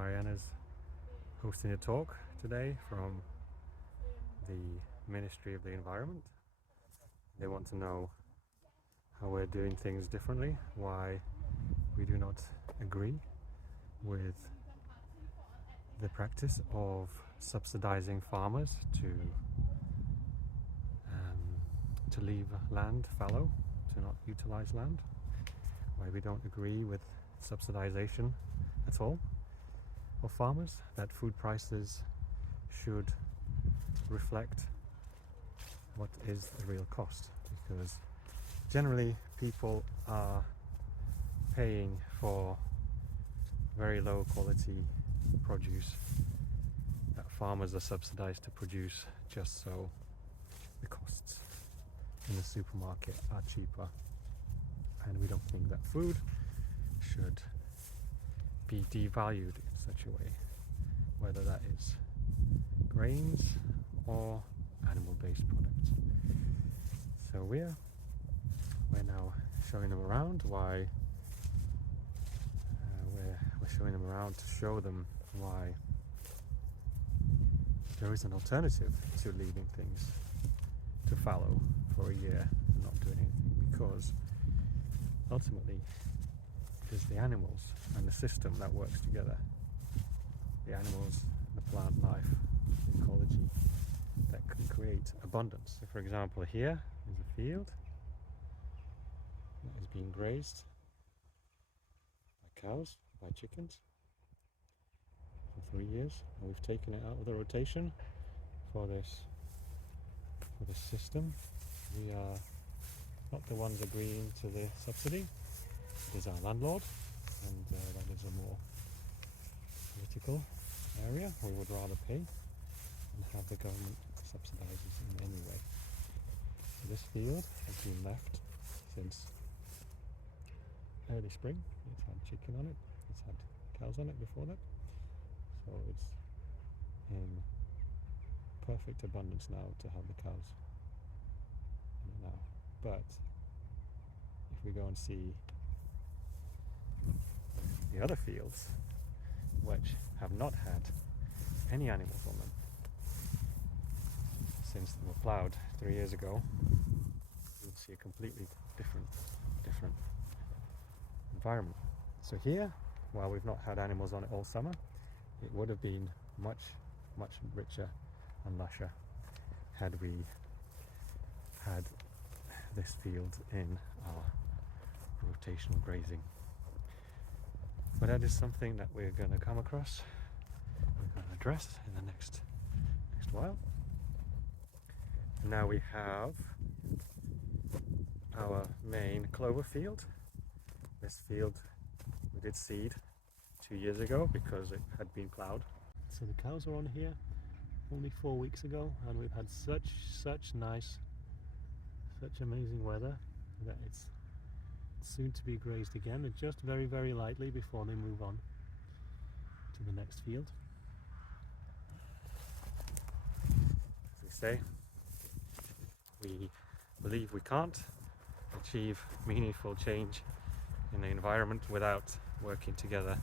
Mariana's hosting a talk today from the Ministry of the Environment. They want to know how we're doing things differently, why we do not agree with the practice of subsidizing farmers to leave land fallow, to not utilize land, why we don't agree with subsidization at all of farmers, that food prices should reflect what is the real cost, because generally people are paying for very low quality produce that farmers are subsidized to produce just so the costs in the supermarket are cheaper. And we don't think that food should be devalued in such a way, whether that is grains or animal-based products. So we're now showing them around why we're showing them around to show them why there is an alternative to leaving things to fallow for a year and not doing anything, because ultimately it is the animals and the system that works together. The animals, the plant life, the ecology that can create abundance. So for example, here is a field that is being grazed by cows, by chickens for 3 years, and we've taken it out of the rotation for this system. We are not the ones agreeing to the subsidy. It is our landlord, and that is a more political area. We would rather pay and have the government subsidize us in any way. So this field has been left since early spring. It's had chicken on it, it's had cows on it before that, so it's in perfect abundance now to have the cows in it now. But if we go and see the other fields which have not had any animals on them since they were ploughed 3 years ago, you'll see a completely different environment. So here, while we've not had animals on it all summer, it would have been much richer and lusher had we had this field in our rotational grazing. But that is something that we're going to come across, we're going to address in the next while. And now we have our main clover field. This field we did seed 2 years ago because it had been ploughed. So the cows are on here only 4 weeks ago, and we've had such amazing weather that it's soon to be grazed again, and just very lightly before they move on to the next field. As we say, we believe we can't achieve meaningful change in the environment without working together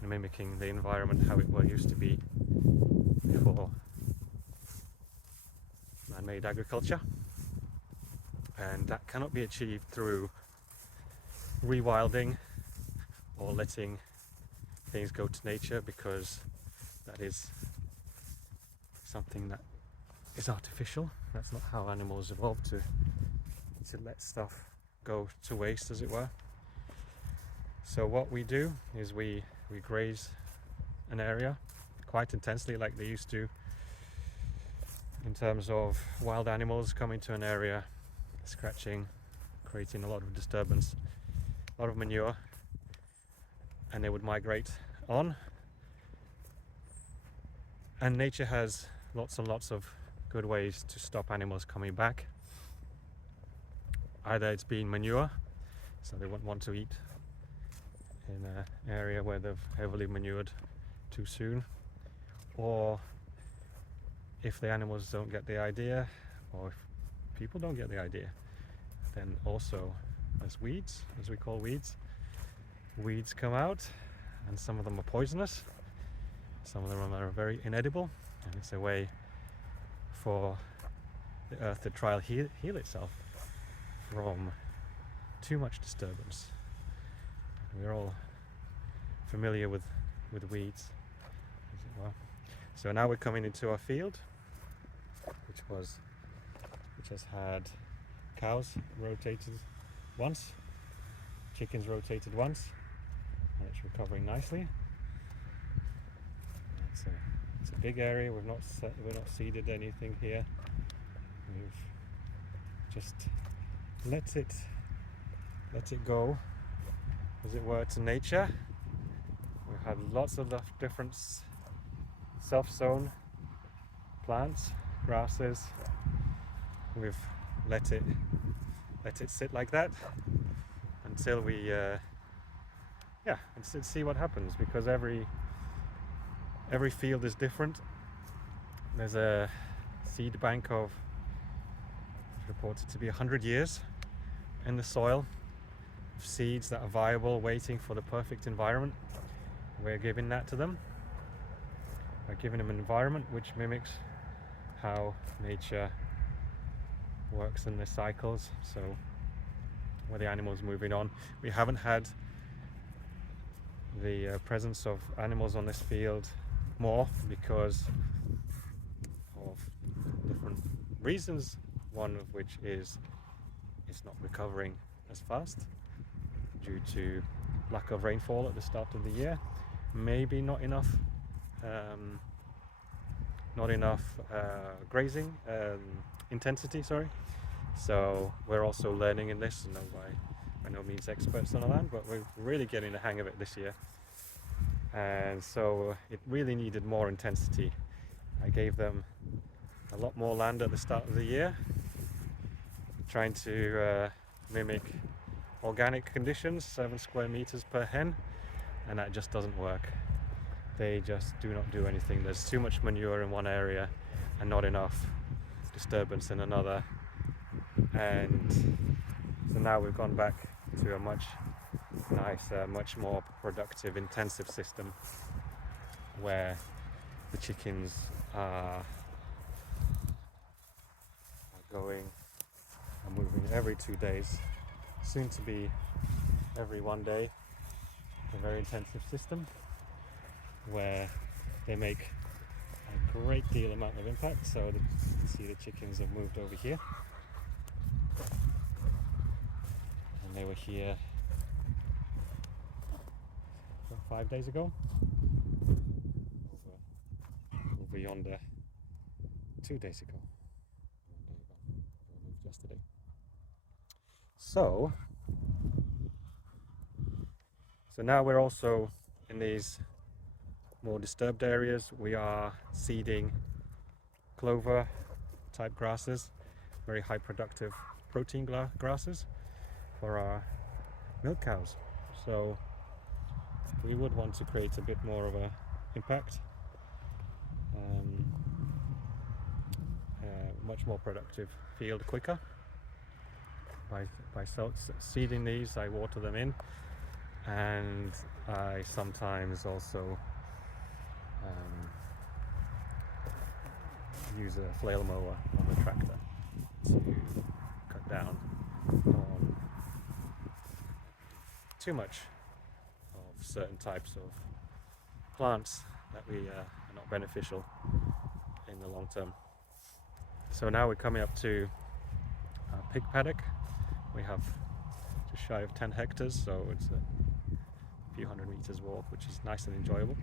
and mimicking the environment how it used to be before man-made agriculture. And that cannot be achieved through rewilding or letting things go to nature, because that is something that is artificial. That's not how animals evolved, to let stuff go to waste, as it were. So what we do is we graze an area quite intensely, like they used to, in terms of wild animals coming to an area, scratching, creating a lot of disturbance, a lot of manure, and they would migrate on. And nature has lots and lots of good ways to stop animals coming back. Either it's been manure, so they won't want to eat in an area where they've heavily manured too soon, or if the animals don't get the idea, or if people don't get the idea, then also as weeds, as we call weeds come out, and some of them are poisonous, Some of them are very inedible, and it's a way for the earth to try to heal itself from too much disturbance. We're all familiar with weeds, as it were. So now we're coming into our field, which has had cows rotated once, chickens rotated once, and it's recovering nicely. It's a big area. We've not seeded anything here. We've just let it go, as it were, to nature. We've had lots of different self-sown plants, grasses. We've let it sit like that until we and see what happens, because every field is different. There's a seed bank of reported to be 100 years in the soil of seeds that are viable, waiting for the perfect environment. We're giving that to them. We're giving them an environment which mimics how nature works in their cycles. So where the animals moving on, we haven't had the presence of animals on this field more because of different reasons, one of which is it's not recovering as fast due to lack of rainfall at the start of the year, maybe not enough grazing intensity, so we're also learning in this, and by no means experts on the land, but we're really getting the hang of it this year. And so it really needed more intensity. I gave them a lot more land at the start of the year, trying to mimic organic conditions, 7 square meters per hen, and that just doesn't work. They just do not do anything. There's too much manure in one area and not enough disturbance in another. And so now we've gone back to a much nicer, much more productive, intensive system where the chickens are moving every 2 days, soon to be every 1 day. A very intensive system where they make a great deal amount of impact. So you can see the chickens have moved over here, and they were here 5 days ago, over yonder 2 days ago, 1 day ago. They moved yesterday. So now we're also in these more disturbed areas. We are seeding clover type grasses, very high productive protein grasses for our milk cows. So we would want to create a bit more of a impact, much more productive field quicker. By seeding these, I water them in, and I sometimes also use a flail mower on the tractor to cut down on too much of certain types of plants that are not beneficial in the long term. So now we're coming up to our pig paddock. We have just shy of 10 hectares, so it's a few hundred meters walk, which is nice and enjoyable.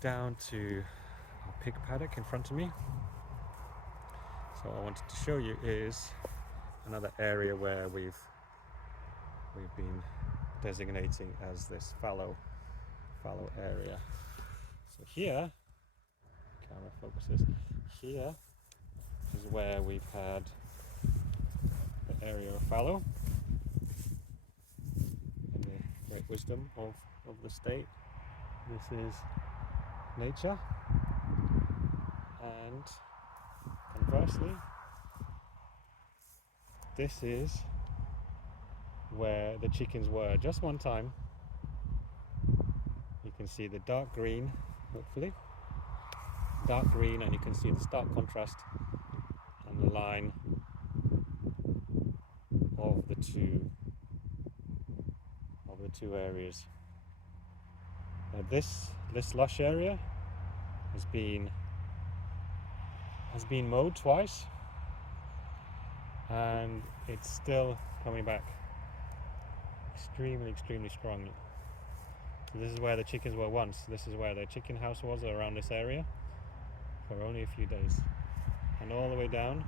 Down to our pig paddock in front of me. So what I wanted to show you is another area where we've been designating as this fallow area. So here, camera focuses, here is where we've had the area of fallow, and the great wisdom of the state. This is nature, and conversely, this is where the chickens were just one time. You can see the dark green hopefully. Dark green, and you can see the stark contrast and the line of the two areas. Now this lush area has been mowed twice, and it's still coming back extremely strongly. So this is where the chickens were once. This is where the chicken house was, around this area, for only a few days. And all the way down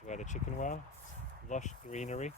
is where the chicken were. Lush greenery.